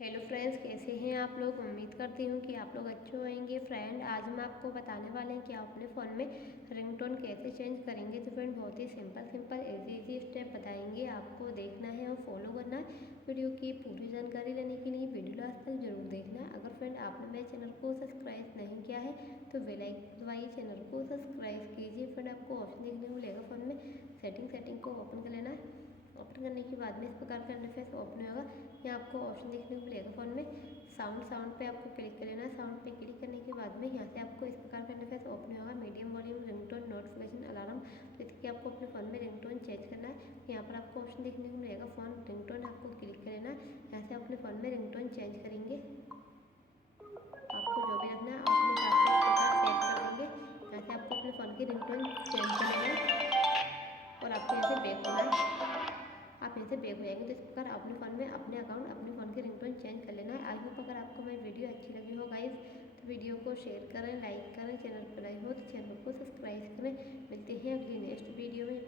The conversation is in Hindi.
हेलो फ्रेंड्स, कैसे हैं आप लोग। उम्मीद करती हूँ कि आप लोग अच्छे होंगे। फ्रेंड, आज हम आपको बताने वाले हैं कि आप अपने फ़ोन में रिंगटोन कैसे चेंज करेंगे। तो फ्रेंड, बहुत ही सिंपल इजी स्टेप बताएंगे, आपको देखना है और फॉलो करना है। वीडियो की पूरी जानकारी लेने के लिए वीडियो लास्ट तक जरूर देखना। अगर फ्रेंड आपने मेरे चैनल को सब्सक्राइब नहीं किया है तो बेल आइकन दबाइए, चैनल को सब्सक्राइब कीजिए। फ्रेंड, आपको ऑप्शन देखने को मिलेगा फ़ोन में सेटिंग को ओपन कर लेना है। ओपन करने के बाद में इस प्रकार का इंटरफेस ओपन होगा। यहाँ आपको ऑप्शन देखने को मिलेगा फ़ोन में साउंड पे आपको क्लिक कर लेना है। साउंड पे क्लिक करने के बाद में यहाँ से आपको इस प्रकार का इंटरफेस ओपन होगा। Medium volume, ringtone, notification, alarm, तो इसके आपको अपने फ़ोन में रिंगटोन चेंज करना है। यहाँ पर आपको ऑप्शन देखने को मिलेगा फ़ोन रिंगटोन, आपको क्लिक कर लेना है। यहाँ से अपने फ़ोन में रिंगटोन चेंज करेंगे। आपको जो भी रखना है अपने हिसाब से इस प्रकार सेट कर देंगे। यहाँ से आपको अपने फ़ोन की रिंगटोन चेंज कर लेना है और आपको यहाँ से बैक होना है। आप यहाँ से बैक हो जाएंगे तो इस प्रकार अपने फ़ोन में अपने अकाउंट, अपने फ़ोन की रिंगटोन चेंज कर लेना है। आई होप अगर आपको मेरी वीडियो अच्छी लगी हो गाइस तो वीडियो को शेयर करें, लाइक करें। चैनल पर नए हो तो चैनल को सब्सक्राइब करें। मिलते हैं अगली नेक्स्ट वीडियो में।